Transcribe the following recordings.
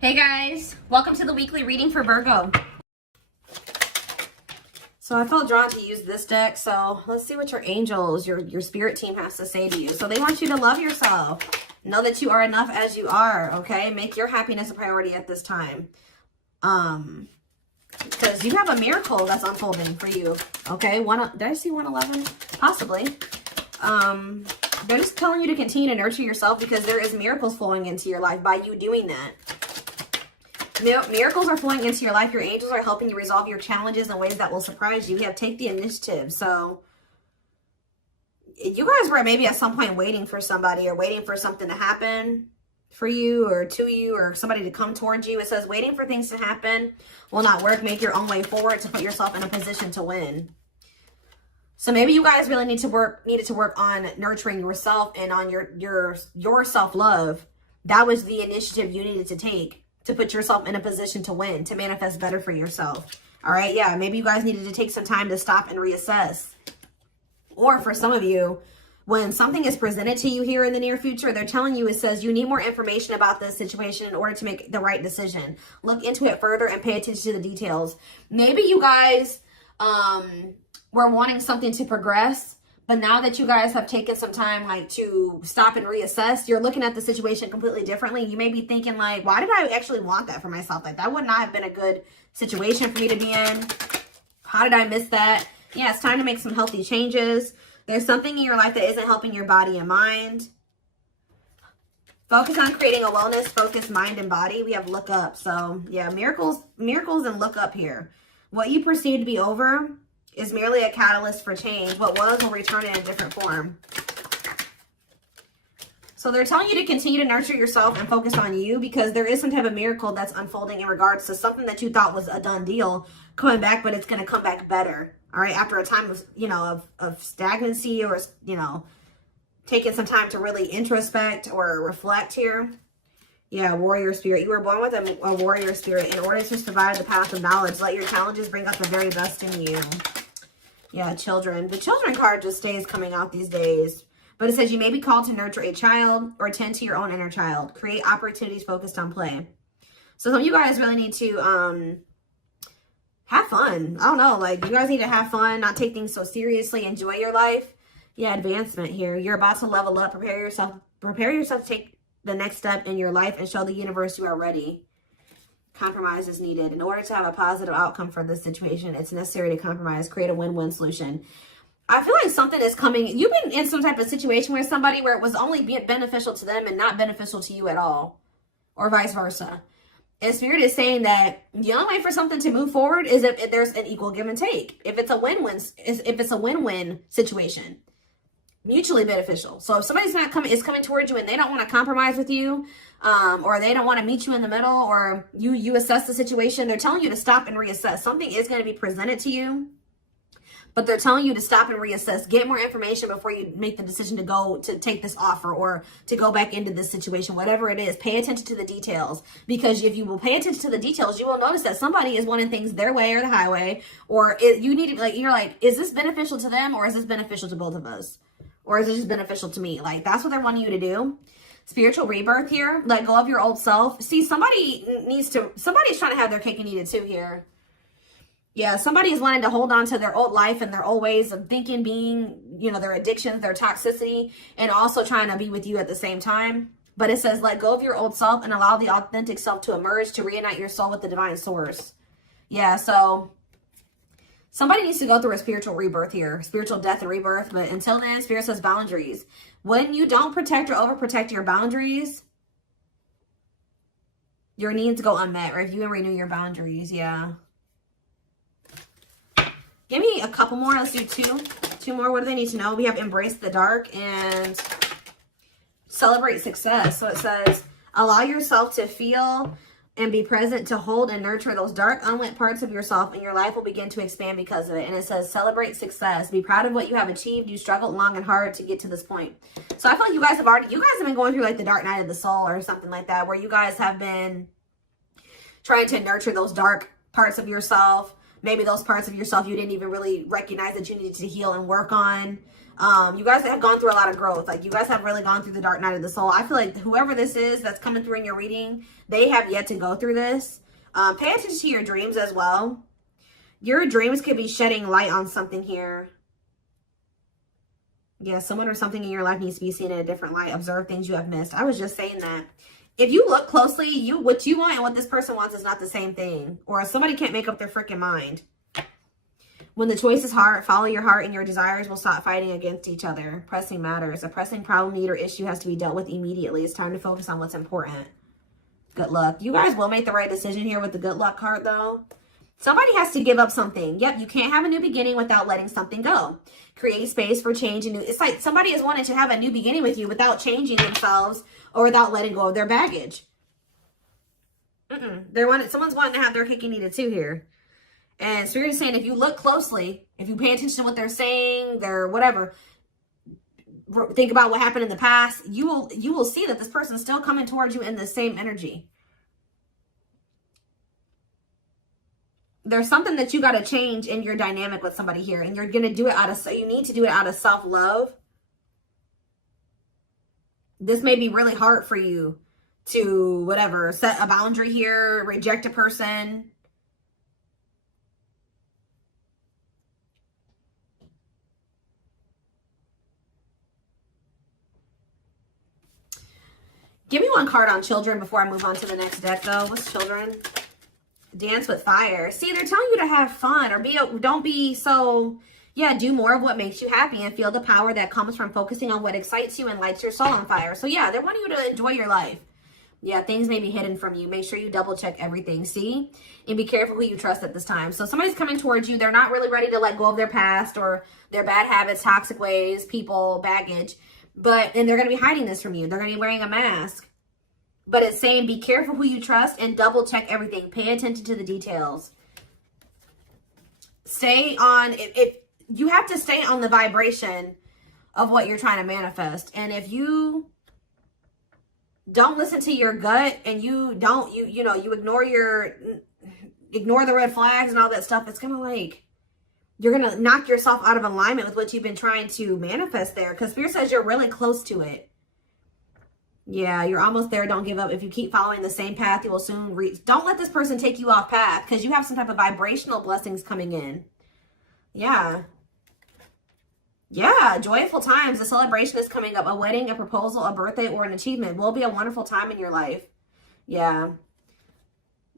Hey guys, welcome to the weekly reading for Virgo. So I felt drawn to use this deck, so let's see what your angels, your spirit team has to say to you. So they want you to love yourself. Know that you are enough as you are, okay? Make your happiness a priority at this time. Because you have a miracle that's unfolding for you, okay? Did I see 111? Possibly. They're just telling you to continue to nurture yourself because there is miracles flowing into your life by you doing that. Miracles are flowing into your life. Your angels are helping you resolve your challenges in ways that will surprise you. We have take the initiative. So you guys were maybe at some point waiting for somebody or waiting for something to happen for you or to you or somebody to come towards you. It says waiting for things to happen will not work. Make your own way forward to put yourself in a position to win. So maybe you guys really needed to work on nurturing yourself and on your self-love. That was the initiative you needed to take to put yourself in a position to win, to manifest better for yourself. All right, yeah, maybe you guys needed to take some time to stop and reassess. Or for some of you, when something is presented to you here in the near future, they're telling you, it says you need more information about this situation in order to make the right decision. Look into it further and pay attention to the details. Maybe you guys were wanting something to progress, but now that you guys have taken some time like to stop and reassess, you're looking at the situation completely differently. You may be thinking like, why did I actually want that for myself? Like that would not have been a good situation for me to be in. How did I miss that? Yeah, it's time to make some healthy changes. There's something in your life that isn't helping your body and mind. Focus on creating a wellness-focused mind and body. We have look up. So yeah, miracles and look up here. What you perceive to be over is merely a catalyst for change. What was will return in a different form. So they're telling you to continue to nurture yourself and focus on you because there is some type of miracle that's unfolding in regards to something that you thought was a done deal coming back, but it's going to come back better. All right. After a time of, of stagnancy or, taking some time to really introspect or reflect here. Yeah, warrior spirit. You were born with a warrior spirit. In order to survive the path of knowledge, let your challenges bring out the very best in you. Yeah, children. The children card just stays coming out these days. But it says you may be called to nurture a child or tend to your own inner child. Create opportunities focused on play. So some of you guys really need to have fun. I don't know. Like, you guys need to have fun, not take things so seriously. Enjoy your life. Yeah, advancement here. You're about to level up. Prepare yourself to take the next step in your life and show the universe you are ready. Compromise is needed. In order to have a positive outcome for this situation, it's necessary to compromise, create a win-win solution. I feel like something is coming. You've been in some type of situation where somebody where it was only beneficial to them and not beneficial to you at all, or vice versa. And Spirit is saying that the only way for something to move forward is if there's an equal give and take. If it's a win-win situation. Mutually beneficial. So if somebody's is coming towards you and they don't want to compromise with you, or they don't want to meet you in the middle, or you assess the situation, they're telling you to stop and reassess. Something is going to be presented to you, but they're telling you to stop and reassess. Get more information before you make the decision to take this offer or to go back into this situation. Whatever it is, pay attention to the details, because if you will pay attention to the details, you will notice that somebody is wanting things their way or the highway, or you need to you're like, is this beneficial to them or is this beneficial to both of us? Or is it just beneficial to me? Like, that's what they're wanting you to do. Spiritual rebirth here. Let go of your old self. See, somebody's trying to have their cake and eat it too here. Yeah, somebody is wanting to hold on to their old life and their old ways of thinking, being, their addictions, their toxicity, and also trying to be with you at the same time. But it says, let go of your old self and allow the authentic self to emerge, to reunite your soul with the divine source. Yeah, so somebody needs to go through a spiritual rebirth here, spiritual death and rebirth. But until then, Spirit says boundaries. When you don't protect or overprotect your boundaries, your needs go unmet. Review and renew your boundaries. Yeah. Give me a couple more. Let's do two more. What do they need to know? We have embrace the dark and celebrate success. So it says, allow yourself to feel and be present to hold and nurture those dark, unlit parts of yourself, and your life will begin to expand because of it. And it says, celebrate success. Be proud of what you have achieved. You struggled long and hard to get to this point. So I feel like you guys have been going through like the dark night of the soul or something like that, where you guys have been trying to nurture those dark parts of yourself. Maybe those parts of yourself you didn't even really recognize that you needed to heal and work on. You guys have gone through a lot of growth. Like, you guys have really gone through the dark night of the soul. I feel like whoever this is that's coming through in your reading, they have yet to go through this. Pay attention to your dreams as well. Your dreams could be shedding light on something here. Yeah, someone or something in your life needs to be seen in a different light. Observe things you have missed. I was just saying that. If you look closely, what you want and what this person wants is not the same thing. Or somebody can't make up their freaking mind. When the choice is hard, follow your heart and your desires will stop fighting against each other. Pressing matters. A pressing problem, need, or issue has to be dealt with immediately. It's time to focus on what's important. Good luck. You guys will make the right decision here with the good luck card, though. Somebody has to give up something. Yep, you can't have a new beginning without letting something go. Create space for change. And new. It's like somebody is wanting to have a new beginning with you without changing themselves or without letting go of their baggage. Someone's wanting to have their cake and eat it too here. And Spirit is saying, if you look closely, if you pay attention to what they're saying, their whatever, think about what happened in the past, you will see that this person's still coming towards you in the same energy. There's something that you got to change in your dynamic with somebody here, and you're going to do it you need to do it out of self-love. This may be really hard for you to, whatever, set a boundary here, reject a person. Give me one card on children before I move on to the next deck, though. What's children? Dance with fire. See, they're telling you to have fun or don't be so, yeah, do more of what makes you happy and feel the power that comes from focusing on what excites you and lights your soul on fire. So, yeah, they're wanting you to enjoy your life. Yeah, things may be hidden from you. Make sure you double check everything, see? And be careful who you trust at this time. So somebody's coming towards you. They're not really ready to let go of their past or their bad habits, toxic ways, people, baggage. And they're going to be hiding this from you. They're going to be wearing a mask. But it's saying be careful who you trust and double check everything. Pay attention to the details. Stay on, you have to stay on the vibration of what you're trying to manifest. And if you don't listen to your gut and you ignore the red flags and all that stuff, it's going to like, you're going to knock yourself out of alignment with what you've been trying to manifest there. Because Spirit says you're really close to it. Yeah, you're almost there. Don't give up. If you keep following the same path, you will soon reach. Don't let this person take you off path because you have some type of vibrational blessings coming in. Yeah. Yeah, joyful times. A celebration is coming up. A wedding, a proposal, a birthday, or an achievement will be a wonderful time in your life. Yeah.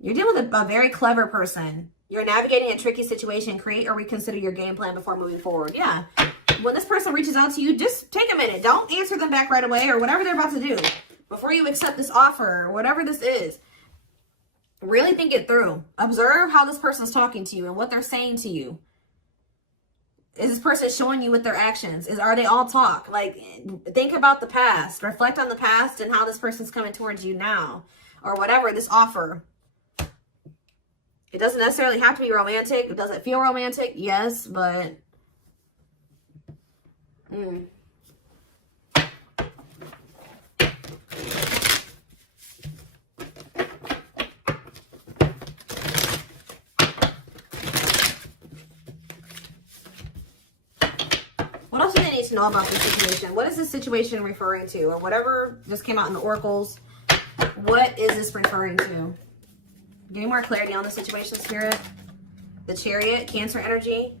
You're dealing with a very clever person. You're navigating a tricky situation. Create or reconsider your game plan before moving forward. Yeah. When this person reaches out to you, just take a minute. Don't answer them back right away or whatever they're about to do. Before you accept this offer or whatever this is, really think it through. Observe how this person's talking to you and what they're saying to you. Is this person showing you with their actions? Are they all talk? Like, think about the past. Reflect on the past and how this person's coming towards you now. Or whatever, this offer. It doesn't necessarily have to be romantic. Does it feel romantic? Yes, but... What else do they need to know about this situation? What is this situation referring to? Or whatever just came out in the oracles. What is this referring to? Give me more clarity on the situation, Spirit. The Chariot, Cancer energy.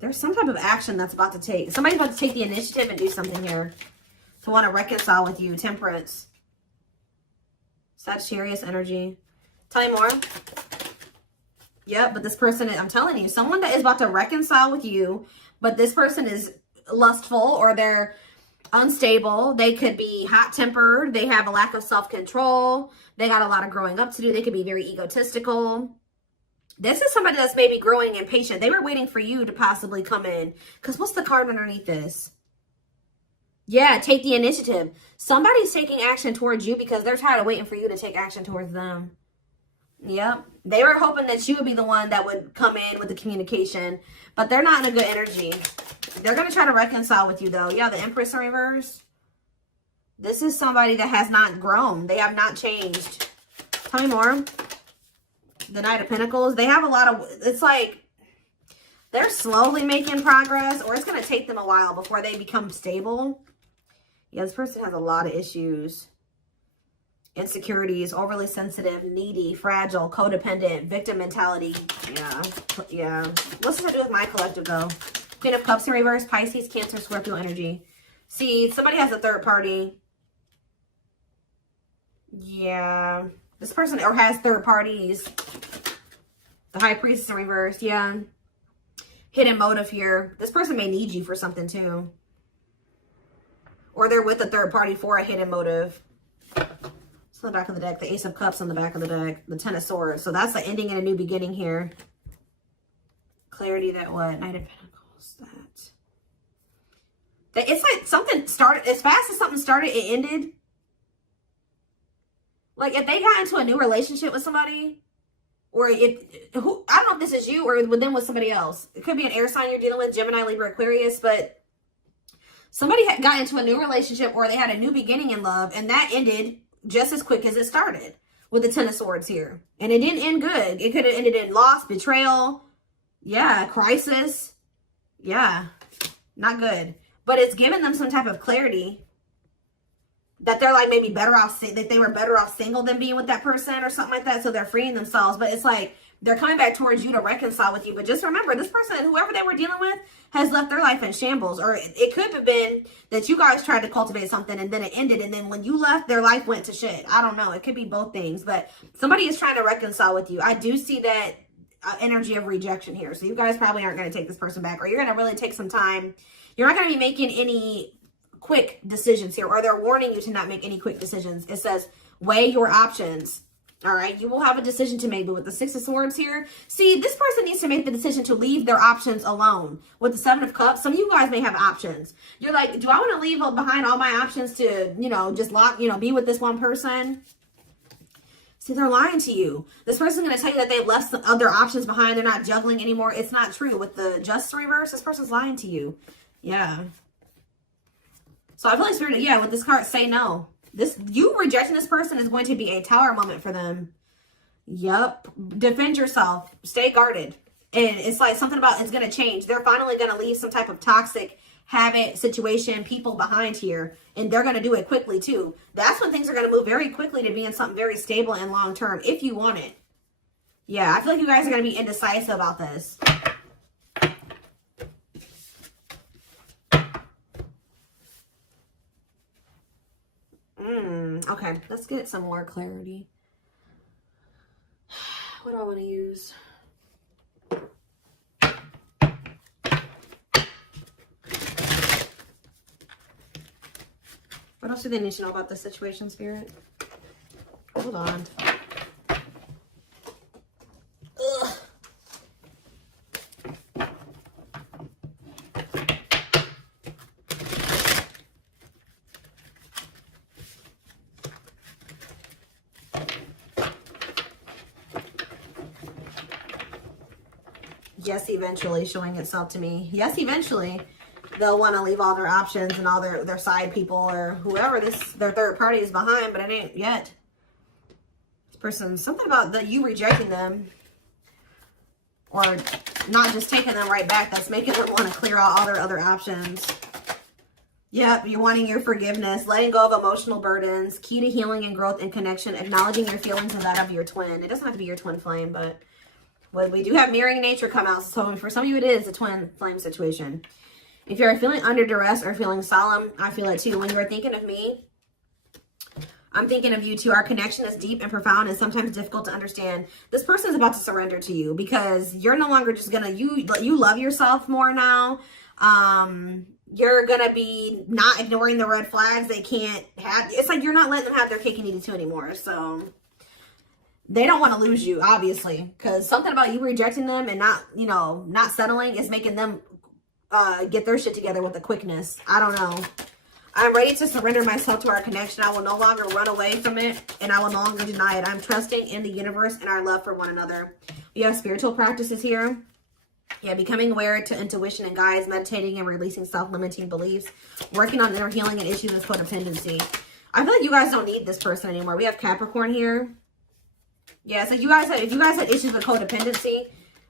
There's some type of action that's about to take. Somebody's about to take the initiative and do something here. To want to reconcile with you. Temperance. Sagittarius energy. Tell me more. Yep, but this person, I'm telling you, someone that is about to reconcile with you, but this person is lustful or they're unstable. They could be hot-tempered. They have a lack of self-control. They got a lot of growing up to do. They could be very egotistical. This is somebody that's maybe growing impatient. They were waiting for you to possibly come in. Because what's the card underneath this? Yeah, take the initiative. Somebody's taking action towards you because they're tired of waiting for you to take action towards them. Yep. They were hoping that you would be the one that would come in with the communication. But they're not in a good energy. They're going to try to reconcile with you, though. Yeah, the Empress in reverse. This is somebody that has not grown. They have not changed. Tell me more. The Knight of Pentacles. They have a lot of... It's like... They're slowly making progress, or it's going to take them a while before they become stable. Yeah, this person has a lot of issues. Insecurities, overly sensitive, needy, fragile, codependent, victim mentality. Yeah. What's this to do with my collective, though? Queen of Cups in reverse, Pisces, Cancer, Scorpio energy. See, somebody has a third party. Yeah. This person or has third parties. The High Priestess in reverse. Yeah. Hidden motive here. This person may need you for something too. Or they're with a third party for a hidden motive. It's on the back of the deck. The Ace of Cups on the back of the deck. The Ten of Swords. So that's the ending and a new beginning here. Clarity that what? Knight of Pentacles. That. It's like something started. As fast as something started, it ended. Like if they got into a new relationship with somebody, or I don't know if this is you or with them with somebody else. It could be an air sign you're dealing with, Gemini, Libra, Aquarius, but somebody got into a new relationship or they had a new beginning in love, and that ended just as quick as it started with the Ten of Swords here. And it didn't end good. It could have ended in loss, betrayal, yeah, crisis. Yeah, not good. But it's given them some type of clarity that they're like maybe better off, that they were better off single than being with that person or something like that. So they're freeing themselves. But it's like they're coming back towards you to reconcile with you. But just remember, this person, whoever they were dealing with, has left their life in shambles. Or it could have been that you guys tried to cultivate something and then it ended. And then when you left, their life went to shit. I don't know. It could be both things. But somebody is trying to reconcile with you. I do see that energy of rejection here. So you guys probably aren't going to take this person back. Or you're going to really take some time. You're not going to be making any quick decisions here, or they're warning you to not make any quick decisions. It says weigh your options. All right, you will have a decision to make. But with the Six of Swords here, see, this person needs to make the decision to leave their options alone. With the Seven of Cups, some of you guys may have options. You're like, do I want to leave behind all my options to, just be with this one person? See, they're lying to you. This person's going to tell you that they've left some other options behind. They're not juggling anymore. It's not true. With the Justice reverse, this person's lying to you. Yeah. So I feel like Spirit, yeah, with this card, say no. You rejecting this person is going to be a tower moment for them. Yep. Defend yourself. Stay guarded. And it's like something about it's going to change. They're finally going to leave some type of toxic habit, situation, people behind here. And they're going to do it quickly too. That's when things are going to move very quickly to being something very stable and long term, if you want it. Yeah, I feel like you guys are going to be indecisive about this. Okay, let's get some more clarity. What do I want to use? What else do they need to know about this situation, Spirit? Hold on. Ugh. Yes, eventually, showing itself to me. Yes, eventually. They'll want to leave all their options and all their side people or whoever their third party is behind, but it ain't yet. This person, something about you rejecting them or not just taking them right back, that's making them want to clear out all their other options. Yep, you're wanting your forgiveness, letting go of emotional burdens, key to healing and growth and connection, acknowledging your feelings and that of your twin. It doesn't have to be your twin flame, but well, we do have mirroring nature come out. So for some of you, it is a twin flame situation. If you're feeling under duress or feeling solemn, I feel it too. When you're thinking of me, I'm thinking of you too. Our connection is deep and profound and sometimes difficult to understand. This person is about to surrender to you because you're no longer just gonna, you love yourself more now. You're gonna be not ignoring the red flags they can't have. It's like you're not letting them have their cake and eat it too anymore. So they don't want to lose you, obviously, because something about you rejecting them and not settling is making them get their shit together with a quickness. I don't know. I'm ready to surrender myself to our connection. I will no longer run away from it, and I will no longer deny it. I'm trusting in the universe and our love for one another. We have spiritual practices here. Yeah, becoming aware to intuition and guides, meditating and releasing self-limiting beliefs, working on inner healing and issues of codependency. I feel like you guys don't need this person anymore. We have Capricorn here. Yeah, so if you guys had issues with codependency,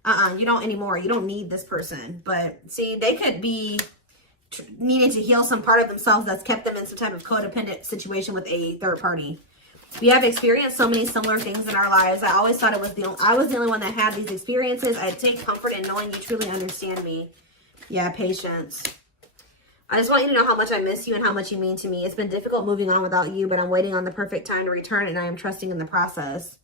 You don't anymore. You don't need this person. But see, they could be needing to heal some part of themselves that's kept them in some type of codependent situation with a third party. We have experienced so many similar things in our lives. I always thought I was the only one that had these experiences. I take comfort in knowing you truly understand me. Yeah, patience. I just want you to know how much I miss you and how much you mean to me. It's been difficult moving on without you, but I'm waiting on the perfect time to return, and I am trusting in the process.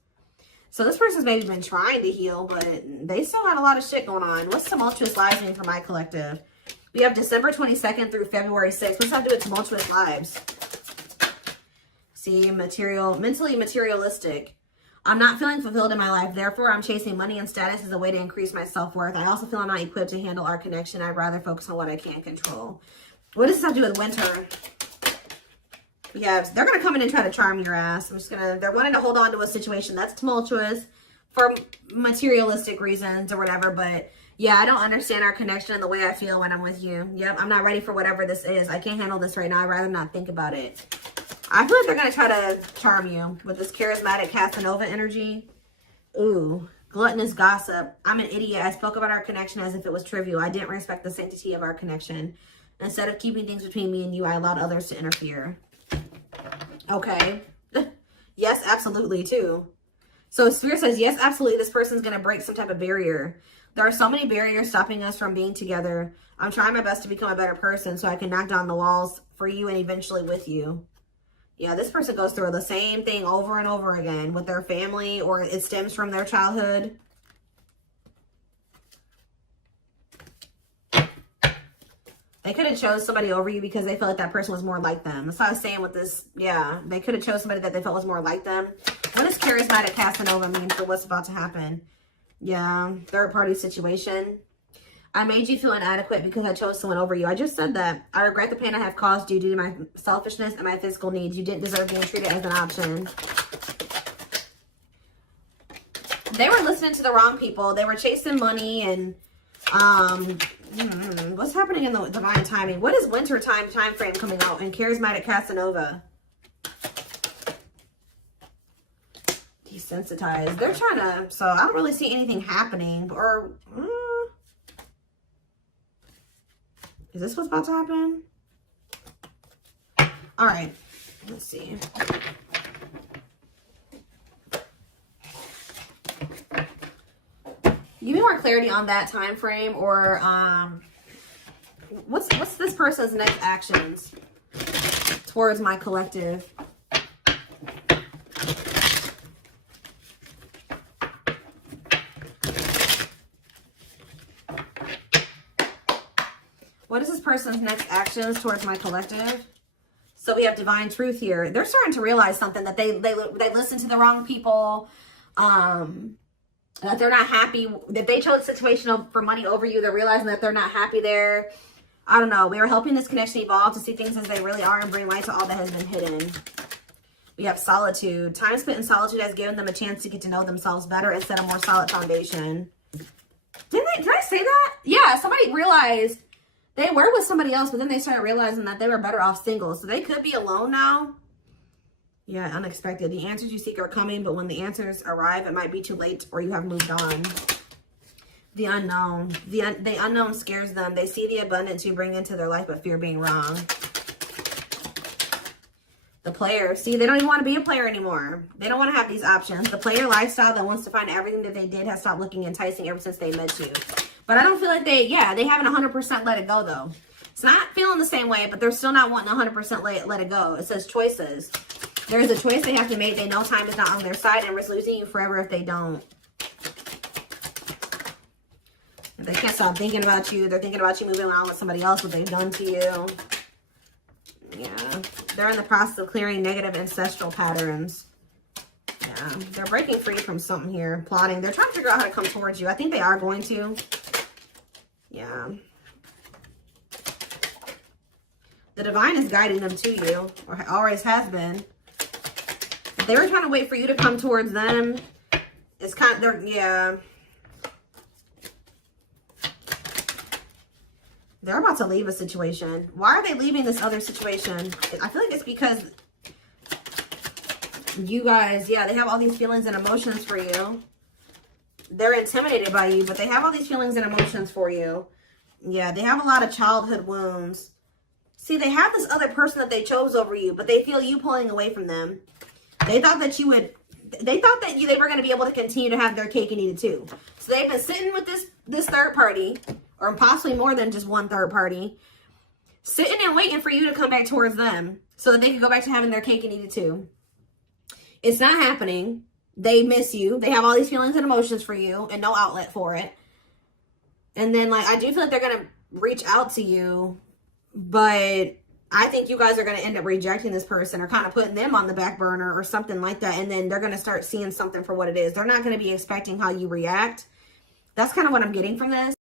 So this person's maybe been trying to heal, but they still had a lot of shit going on. What's tumultuous lives mean for my collective? We have December 22nd through February 6th. What's that to do with tumultuous lives? See, mentally materialistic. I'm not feeling fulfilled in my life. Therefore, I'm chasing money and status as a way to increase my self-worth. I also feel I'm not equipped to handle our connection. I'd rather focus on what I can control. What does this have to do with winter? Yeah, they're going to come in and try to charm your ass. They're wanting to hold on to a situation that's tumultuous for materialistic reasons or whatever. But yeah, I don't understand our connection and the way I feel when I'm with you. Yep, I'm not ready for whatever this is. I can't handle this right now. I'd rather not think about it. I feel like they're going to try to charm you with this charismatic Casanova energy. Ooh, gluttonous gossip. I'm an idiot. I spoke about our connection as if it was trivial. I didn't respect the sanctity of our connection. Instead of keeping things between me and you, I allowed others to interfere. Okay. Yes, absolutely, too. So Spirit says, yes, absolutely, this person's going to break some type of barrier. There are so many barriers stopping us from being together. I'm trying my best to become a better person so I can knock down the walls for you and eventually with you. Yeah, this person goes through the same thing over and over again with their family, or it stems from their childhood. They could have chose somebody over you because they felt like that person was more like them. That's what I was saying with this. Yeah, they could have chose somebody that they felt was more like them. What does charismatic Casanova mean for what's about to happen? Yeah, third party situation. I made you feel inadequate because I chose someone over you. I just said that. I regret the pain I have caused you due to my selfishness and my physical needs. You didn't deserve being treated as an option. They were listening to the wrong people. They were chasing money and what's happening in the divine timing? What is winter time frame coming out in charismatic Casanova? Desensitized. They're trying to, so I don't really see anything happening. Or is this what's about to happen? All right, let's see. Give me more clarity on that time frame, or what's this person's next actions towards my collective? What is this person's next actions towards my collective? So we have divine truth here. They're starting to realize something, that they listened to the wrong people. That they're not happy, that they chose a situation for money over you. They're realizing that they're not happy there. I don't know. We are helping this connection evolve to see things as they really are and bring light to all that has been hidden. We have solitude. Time spent in solitude has given them a chance to get to know themselves better and set a more solid foundation. Did I say that? Yeah, somebody realized they were with somebody else, but then they started realizing that they were better off single. So they could be alone now. Yeah, unexpected. The answers you seek are coming, but when the answers arrive, it might be too late or you have moved on. The unknown. The unknown scares them. They see the abundance you bring into their life, but fear being wrong. The player. See, they don't even want to be a player anymore. They don't want to have these options. The player lifestyle that wants to find everything that they did has stopped looking enticing ever since they met you. But I don't feel like they haven't 100% let it go, though. It's not feeling the same way, but they're still not wanting 100% let it go. It says choices. There is a choice they have to make. They know time is not on their side and risk losing you forever if they don't. They can't stop thinking about you. They're thinking about you moving on with somebody else, what they've done to you. Yeah. They're in the process of clearing negative ancestral patterns. Yeah. They're breaking free from something here. Plotting. They're trying to figure out how to come towards you. I think they are going to. Yeah. The divine is guiding them to you, or always has been. If they were trying to wait for you to come towards them, it's kind of, yeah. They're about to leave a situation. Why are they leaving this other situation? I feel like it's because you guys, yeah, they have all these feelings and emotions for you. they're intimidated by you, but they have all these feelings and emotions for you. Yeah, they have a lot of childhood wounds. See, they have this other person that they chose over you, but they feel you pulling away from them. They thought that you would, they thought that they were going to be able to continue to have their cake and eat it too. So they've been sitting with this third party, or possibly more than just one third party, sitting and waiting for you to come back towards them so that they can go back to having their cake and eat it too. It's not happening. They miss you. They have all these feelings and emotions for you and no outlet for it. And then, like, I do feel like they're going to reach out to you, but I think you guys are going to end up rejecting this person or kind of putting them on the back burner or something like that. And then they're going to start seeing something for what it is. They're not going to be expecting how you react. That's kind of what I'm getting from this.